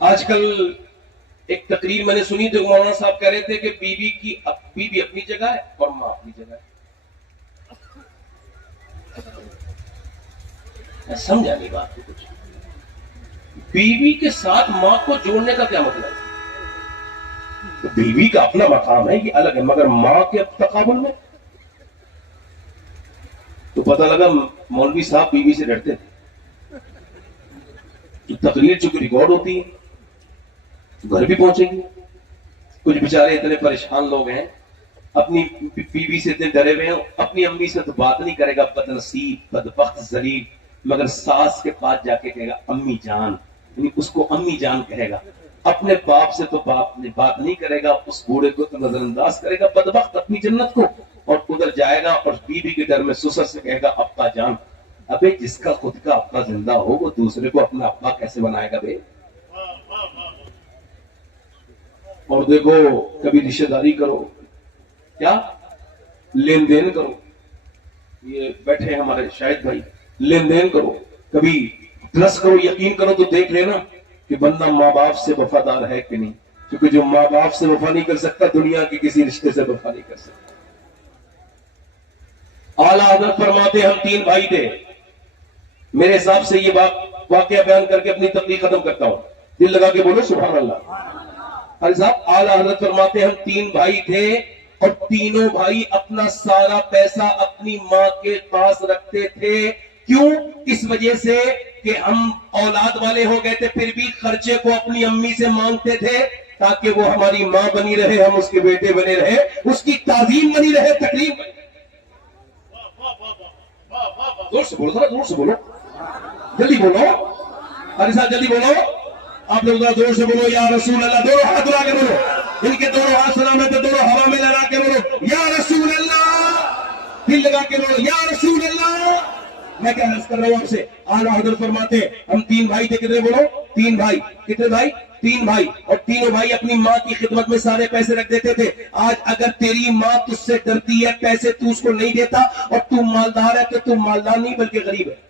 آج کل ایک تقریر میں نے سنی تو مولانا صاحب کہہ رہے تھے کہ بیوی اپنی جگہ ہے اور ماں اپنی جگہ ہے. میں سمجھا نہیں بات کو کچھ. بیوی کے ساتھ ماں کو جوڑنے کا کیا مطلب ہے؟ بیوی کا اپنا مقام ہے یہ الگ ہے، مگر ماں کے تقابل میں تو پتہ لگا مولوی صاحب بیوی سے ڈرتے تھے. تقریر چونکہ ریکارڈ ہوتی ہے گھر بھی پہنچے گی. کچھ بیچارے اتنے پریشان لوگ ہیں اپنی بیوی سے اتنے ڈرے ہوئے ہیں، اپنی امی سے تو بات نہیں کرے گا، بدنصیب بدبخت ذلیل، مگر ساس کے پاس جا کے کہے گا امی جان، یعنی اس کو امی جان کہے گا. اپنے باپ سے تو بات نہیں کرے گا، اس بوڑھے کو تو نظر انداز کرے گا بدبخت اپنی جنت کو، اور ادھر جائے گا اور بیوی کے ڈر میں سسر سے کہے گا ابا جان. ابے جس کا خود کا ابا زندہ ہو وہ دوسرے کو اپنا ابا کیسے بنائے گا بے؟ اور دیکھو کبھی رشتہ داری کرو، کیا لین دین کرو، یہ بیٹھے ہیں ہمارے شاہد بھائی، لین دین کرو، کبھی ٹرسٹ کرو، یقین کرو تو دیکھ لینا کہ بندہ ماں باپ سے وفادار ہے کہ نہیں. کیونکہ جو ماں باپ سے وفا نہیں کر سکتا دنیا کے کسی رشتے سے وفا نہیں کر سکتا. اعلیٰ حضرت فرماتے ہم 3 بھائی تھے. میرے حساب سے یہ واقعہ بیان کر کے اپنی تقریر ختم کرتا ہوں. دل لگا کے بولو سبحان اللہ. ارے صاحب اعلیٰ حضرت فرماتے ہم 3 بھائی تھے اور تینوں بھائی اپنا سارا پیسہ اپنی ماں کے پاس رکھتے تھے. کیوں؟ اس وجہ سے کہ ہم اولاد والے ہو گئے تھے پھر بھی خرچے کو اپنی امی سے مانگتے تھے تاکہ وہ ہماری ماں بنی رہے، ہم اس کے بیٹے بنے رہے، اس کی تعظیم بنی رہے، تقریب بنی. زور سے بولو، زور سے بولو، جلدی بولو. ارے صاحب جلدی بولو. آپ لوگ زور سے بولو یا رسول اللہ. دونوں ہاتھ اٹھا کے بولو، ان کے دونوں ہاتھ سلامت ہے، دونوں ہوا میں لہرا کے بولو یا رسول اللہ. دل لگا کے بولو یا رسول اللہ. میں کیا عرض کر رہا ہوں آپ سے، اعلیٰ حضرت فرماتے ہم 3 بھائی تھے. کتنے بولو؟ 3 بھائی. کتنے بھائی؟ 3 بھائی. اور تینوں بھائی اپنی ماں کی خدمت میں سارے پیسے رکھ دیتے تھے. آج اگر تیری ماں تجھ سے ڈرتی ہے، پیسے تو اس کو نہیں دیتا اور تو مالدار ہے، تو تو مالدار نہیں بلکہ غریب ہے.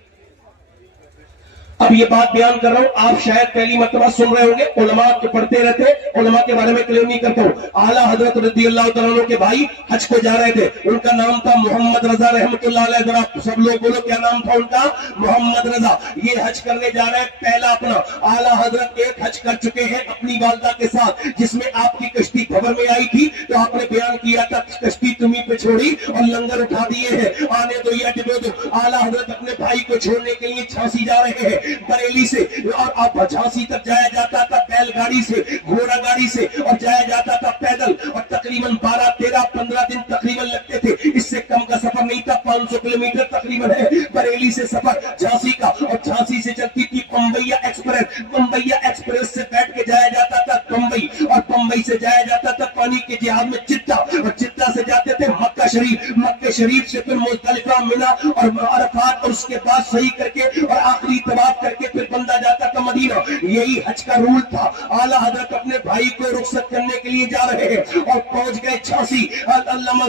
اب یہ بات بیان کر رہا ہوں، آپ شاید پہلی مرتبہ سن رہے ہوں گے، علماء کے پڑھتے رہتے، علماء کے بارے میں کلیم نہیں کرتا ہوں. اعلیٰ حضرت رضی اللہ تعالیٰ عنہ کے بھائی حج کو جا رہے تھے. ان کا نام تھا محمد رضا رحمۃ اللہ علیہ. ذرا سب لوگ بولو کیا نام تھا ان کا؟ محمد رضا. یہ حج کرنے جا رہے ہیں پہلا اپنا. اعلیٰ حضرت ایک حج کر چکے ہیں اپنی والدہ کے ساتھ، جس میں آپ کی کشتی خبر میں آئی تھی تو آپ نے بیان کیا تھا کشتی تمہیں پہ چھوڑی اور لنگر اٹھا دیے ہیں، آنے دو یا ڈبو دو. اعلیٰ حضرت اپنے بھائی کو چھوڑنے کے لیے جھانسی جا رہے ہیں، بریلی سے، اور اب جھانسی تک جایا جاتا تھا بیل گاڑی سے، گھوڑا گاڑی سے، اور جایا جاتا تھا پیدل، اور تقریباً 12 13 15 دن تقریباً لگتے تھے. اس سے کم کا سفر نہیں تھا. 500 کلومیٹر تقریباً ہے بریلی سے سفر جھانسی کا. اور جھانسی سے چلتی تھی بمبئیا ایکسپریس. بمبئیا ایکسپریس سے بیٹھ کے جایا جاتا تھا بمبئی، اور بمبئی سے جایا جاتا تھا پانی کے جہاز میں جدہ، اور جدہ سے جاتے تھے مکہ شریف. مکہ شریف سے پھر مزدلفہ، منا اور عرفات، اور اس کے بعد صحیح کر کے اور آخری طواف کر کے پھر بندہ جاتا تھا مدینہ. یہی حج کا رول تھا. اعلیٰ حضرت اپنے بھائی کو رخصت کرنے کے لیے جا رہے ہیں اور پہنچ گئے جھانسی. علامہ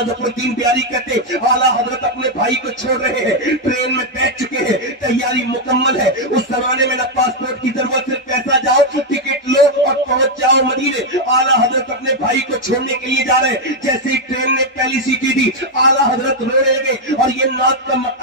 ظفر الدین بیاری کہتے اعلیٰ حضرت اپنے بھائی کو چھوڑ رہے ہیں، ٹرین میں بیٹھ چکے ہیں، تیاری مکمل ہے. اس زمانے میں نہ پاسپورٹ کی ضرورت، صرف پیسہ جاؤ ٹکٹ لو اور پہنچ جاؤ مدینے. اعلیٰ حضرت اپنے بھائی کو چھوڑنے کے لیے جا رہے ہیں. جیسے ہی ٹرین نے پہلی سیٹی دی اعلیٰ حضرت رونے لگے اور یہ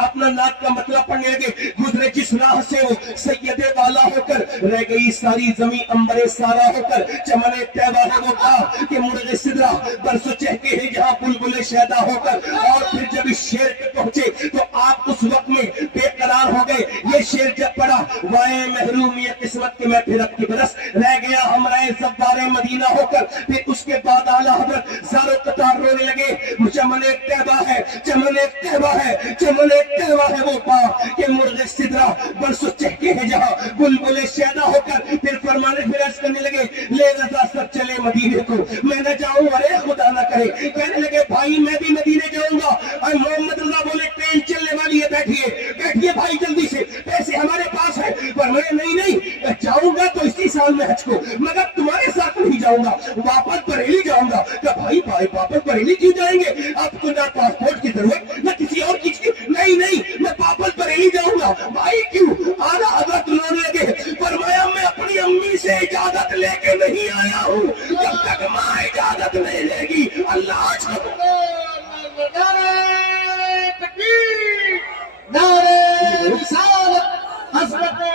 اپنا نعت کا مطلب پڑھنے لگے. گزرے جس راہ سے وہ سید والا ہو کر، رہ گئی ساری زمین امبر سارا ہو کر. چمن طیبہ ہے وہ کہا کہ مرغ سدرہ برس چہکے ہیں جہاں بلبل شیدا ہو کر. اور پھر جب اس شعر پہ پہنچے تو آپ اس وقت میں بے قرار ہو گئے. یہ شعر جب پڑھا، وائے محرومی قسمت کے میں پھر اب کی برس رہ گیا ہمراہ زبار مدینہ ہو کر. پھر اس کے بعد اعلیٰ حضرت زارو قطار رونے لگے. چمن طیبہ ہے، چمن طیبہ ہے، چمن طیبہ ہے وہ پا کہ مرغ سدرہ برس چہکے ہیں جہاں بلبل شیدا ہو کر. پھر فرمانے پھر عرض کرنے لگے لے رضا سب چلے مدینے کو، میں نہ جاؤں ارے خدا نہ کرے. کہنے لگے بھائی میں بھی مدینے جاؤں گا. اور محمد رضا بولے ٹرین چلنے والی ہے، بیٹھیے بیٹھیے بھائی جلدی سے، پیسے ہمارے پاس ہے. پر میں نہیں جاؤں گا تو اسی سال میں حج کو، مگر تمہارے ساتھ نہیں جاؤں گا، واپس بریلی جاؤں گا. کہ بھائی واپس بریلی کیوں جائیں گے؟ آپ کو نہ پاسپورٹ کی ضرورت نہ کسی اور چیز کی. نہیں میں واپس بریلی جاؤں گا. بھائی کیوں؟ اعلیٰ حضرت رونے لگے. فرمایا میں اپنی امی سے اجازت لے کے نہیں آیا ہوں، جب تک ماں اجازت نہیں لے گی اللہ نعرہ تکبیر، نعرہ رسالت، حضرت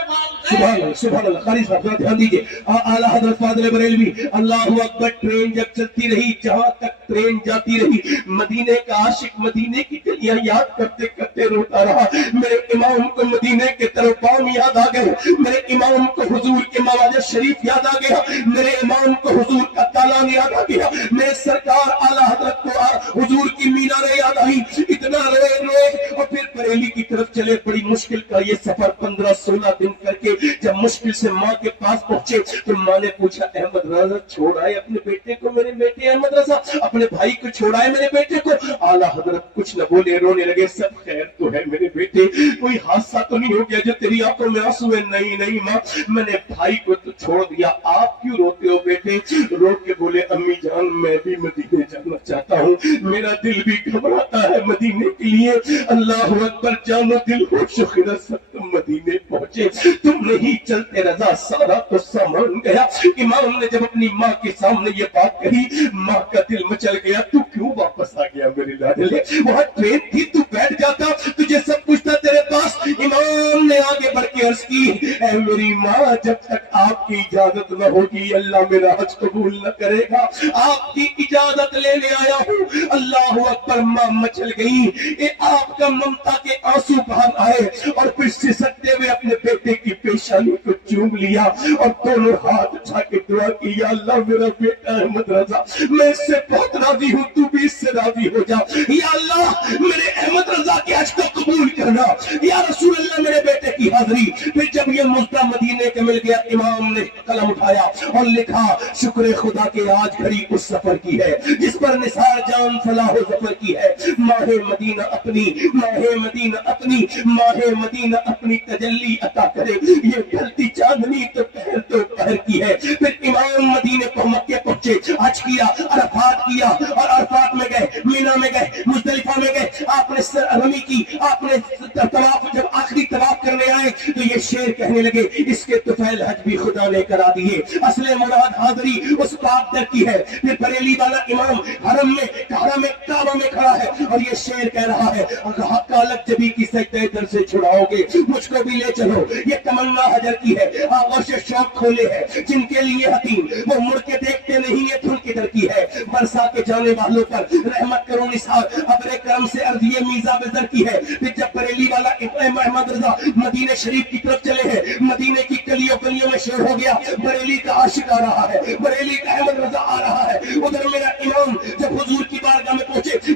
سبحان اللہ سبحان اللہ. قاری صاحب ذرا دھیان دیجئے. اعلیٰ حضرت فاضل بریلوی اللہ اکبر. ٹرین جب چلتی رہی، جہاں تک ٹرین جاتی رہی، مدینے کا عاشق مدینے کی گلیاں یاد کرتے کرتے روتا رہا. میرے امام کو مدینے کے تربام یاد آ گئے، میرے امام کو حضور کے مواجہ شریف یاد آ گیا، میرے امام کو حضور کا تالان یاد آ گیا، میرے سرکار اعلیٰ حضرت کو حضور کی میناریں یاد آئی. اتنا روئے اور پھر بریلی کی طرف چلے. بڑی مشکل کا یہ سفر 15-16 دن کر کے جب مشکل سے ماں کے پاس پہنچے تو ماں نے پوچھا احمد رضا چھوڑائے اپنے بیٹے کو؟ میرے بیٹے احمد رضا اپنے بھائی کو چھوڑائے میرے بیٹے کو؟ اعلیٰ حضرت کچھ نہ بولے، رونے لگے. سب خیر تو ہے میرے بیٹے، کوئی حادثہ تو نہیں ہو گیا جو تیری آنکھوں میں آنسو ہے؟ نہیں نہیں ماں، میں نے بھائی کو تو چھوڑ دیا. آپ کیوں روتے ہو بیٹے؟ رو کے بولے امی جان میں بھی مدینے جانا چاہتا ہوں، میرا دل بھی گھبراتا ہے مدینے کے لیے. اللہ اکبر. جانو دل ہو شکر سب تم مدینے پہنچے، تم نہیں چلتے رضا سارا تو سامان گیا. امام نے جب اپنی ماں کے سامنے یہ بات کہی، ماں کا دل مچل گیا. تو کیوں واپس آ گیا میرے لاڈلے؟ وہاں ٹرین تھی، تو بیٹھ جاتا، تجھے سب کچھ تھا تیرے پاس. امام نے آگے بڑھ کے عرض کی اے میری ماں، جب تک آپ کی اجازت نہ ہوگی اللہ میرا حج قبول نہ کرے گا. آپ کی اجازت لینے آیا ہوں. اللہ اکبر. ماں مچل گئی. اے آپ کا ممتا کے آنسو باہر آئے اور پھر سسکتے ہوئے اپنے بیٹے کی پیشانی کو چوم لیا اور دونوں ہاتھ اٹھا کے دعا کی یا اللہ میرا بیٹا احمد رضا میں اس سے بہت راضی ہوں، تو بھی اس سے راضی ہو جا. یا اللہ میرے احمد رضا کے حج کو قبول کرنا. یا رسول اللہ میرے بیٹے کی حاضری. پھر جب یہ مزدہ مدینے کے مل گیا، امام نے قلم اٹھایا اور لکھا شکر خدا کے آج گھڑی اس سفر کی ہے جس پر نثار جان فلاح و ظفر کی ہے. ماہ مدینہ اپنی، ماہ مدینہ اپنی، ماہ مدینہ اپنی تجلی عطا کرے. یہ ڈھلتی چاندنی تو پہر کی ہے. پھر امام مدینے کو مکے پہنچے، حج کیا، عرفات کیا اور عرفات میں گئے، مینا میں گئے، مزدلفہ میں گئے. آپ نے رمی کی، آپ نے طواف، جب آخری طواف کرنے آئے تو یہ شعر کہنے لگے اس کے طفیل حج بھی خدا نے کرا دیے. اصل مراد حاضری اس پاک در کی ہے. پھر بریلی والا امام حرم میں کعبہ میں کھڑا ہے اور یہ شعر کہہ رہا ہے کالک جبی کی سجدہ در سے چھڑاؤ گے مجھ کو بھی لے چلو. یہ تمنا حجر کی ہے، آغوش شوق کھولے ہے جن کے لیے حتیم وہ مڑ کے دیکھتے نہیں. یہ دھن کدھر کی ہے؟ برسا کے جانے والوں پر رحمت کرو نثار ابر کرم سے عرض یہ میزا بزر کی ہے. پھر جب بریلی والا احمد رضا مدینہ شریف کی طرف چلے ہیں، مدینے کی گلیوں میں شور ہو گیا بریلی کا عاشق آ رہا ہے، بریلی کا احمد رضا آ رہا ہے. ادھر میرا امام جب حضور کی بارگاہ میں پہنچے،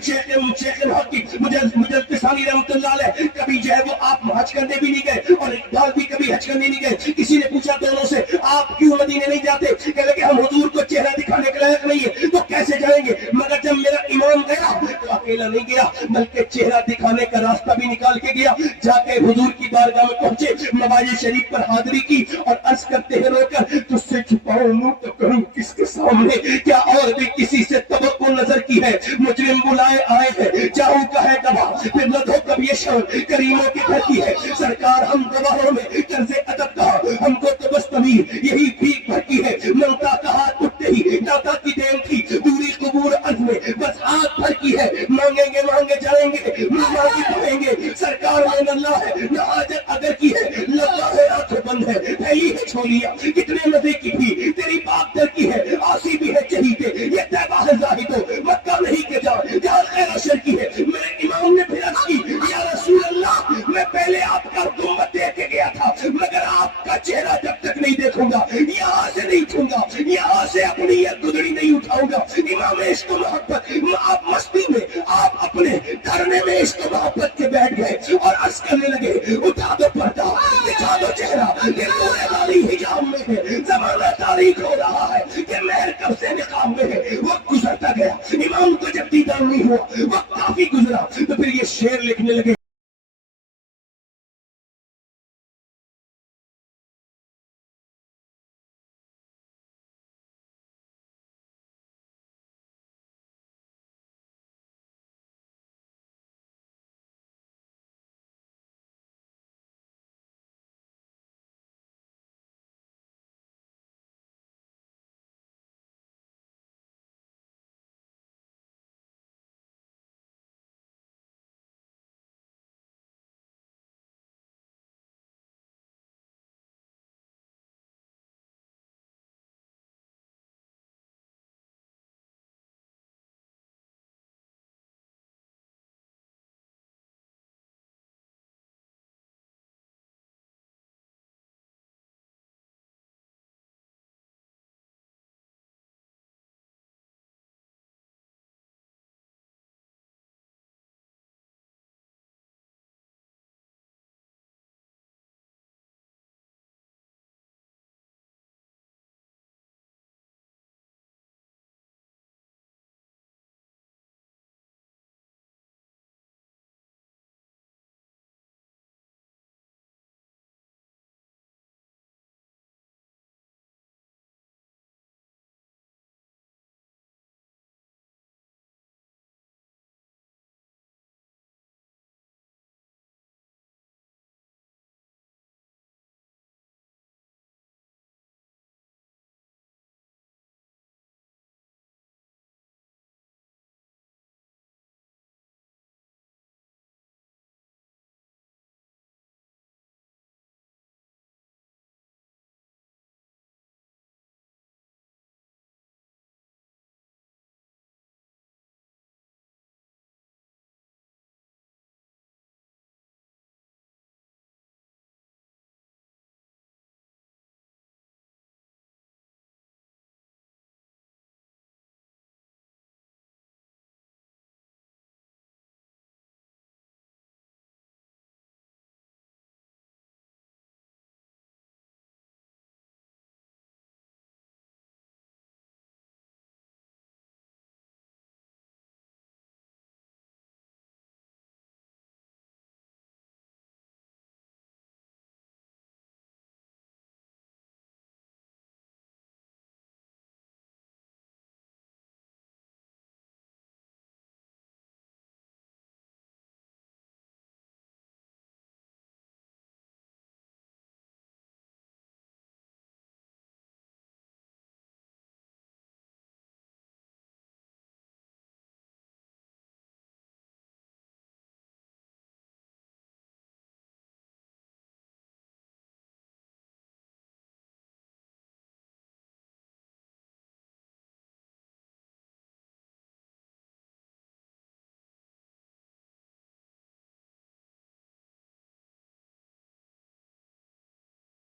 شیخ الحق کی مجد ثانی رحمت اللہ علیہ کبھی جو ہے وہ آپ حج کرنے بھی نہیں گئے اور اقبال بھی کبھی حج کرنے نہیں گئے. کسی نے پوچھا دونوں سے آپ کیوں مدینے نہیں جاتے؟ کہ لگے ہم حضور کو چہرہ دکھانے کے لائق نہیں ہے تو کیسے جائیں گے. مگر جب میرا امام گیا تو اکیلا نہیں گیا بلکہ چہرہ دکھانے کا راستہ بھی نکال کے گیا. جا کے حضور کی بارگاہ میں پہنچے، مواجہ شریف پر حاضری کی اور عرض کرتے ہیں رو کر تجھ سے چھپاؤں منہ تو کروں کس کے سامنے؟ کیا اور بھی کسی سے توقع نظر کی ہے؟ مجرم بلائے آئے ہیں، چاہوں کا ہے گواہ پھر نہ دھو کب یہ شان کریموں کی دھرتی ہے. سرکار ہم گواہوں میں طرز ادب کہا ہم کو تو بس تمیر یہی بھیک بھرتی ہے. ممتا کا ہاتھ اٹھتے ہی داتا کی دین تھی، دوری قبور عزم میں بس ہاتھ بھر کی ہے. مانگیں گے مانگے جائیں گے، مانگی پڑیں گے. سرکار میں نہ اللہ ہے نہ حاجت اگر کی ہے، لگا ہے آنکھیں بند ہے پھیلی ہے چھولیاں کتنے مزے کی بھی تیری بات در کی ہے. آسی بھی ہے چہیتے یہ طیبہ ہے زاہد و مکہ نہیں کہ جہاں خیر و شر کی ہے. میرے امام نے پھر عرض کی یا رسول اللہ میں پہلے آپ کا حکومت دے کے گیا تھا مگر آپ کا چہرہ جب تک نہیں دیکھوں گا یہاں سے نہیں چھوں گا، یہاں سے اپنی یہ گدڑی نہیں اٹھاؤں گا. امام عشق و محبت آپ مستی میں آپ اپنے دھرنے میں عشق و محبت کے بیٹھ گئے اور عرض کرنے لگے اٹھا دو پردہ دکھا دو چہرہ کہ رونے والی حجاب میں ہے. زمانہ تاریخ ہو رہا ہے کہ مہر کب سے نقاب میں ہے. وقت گزرتا گیا، امام کو جب دیدار نہیں ہوا وقت کافی گزرا تو پھر یہ شعر لکھنے لگے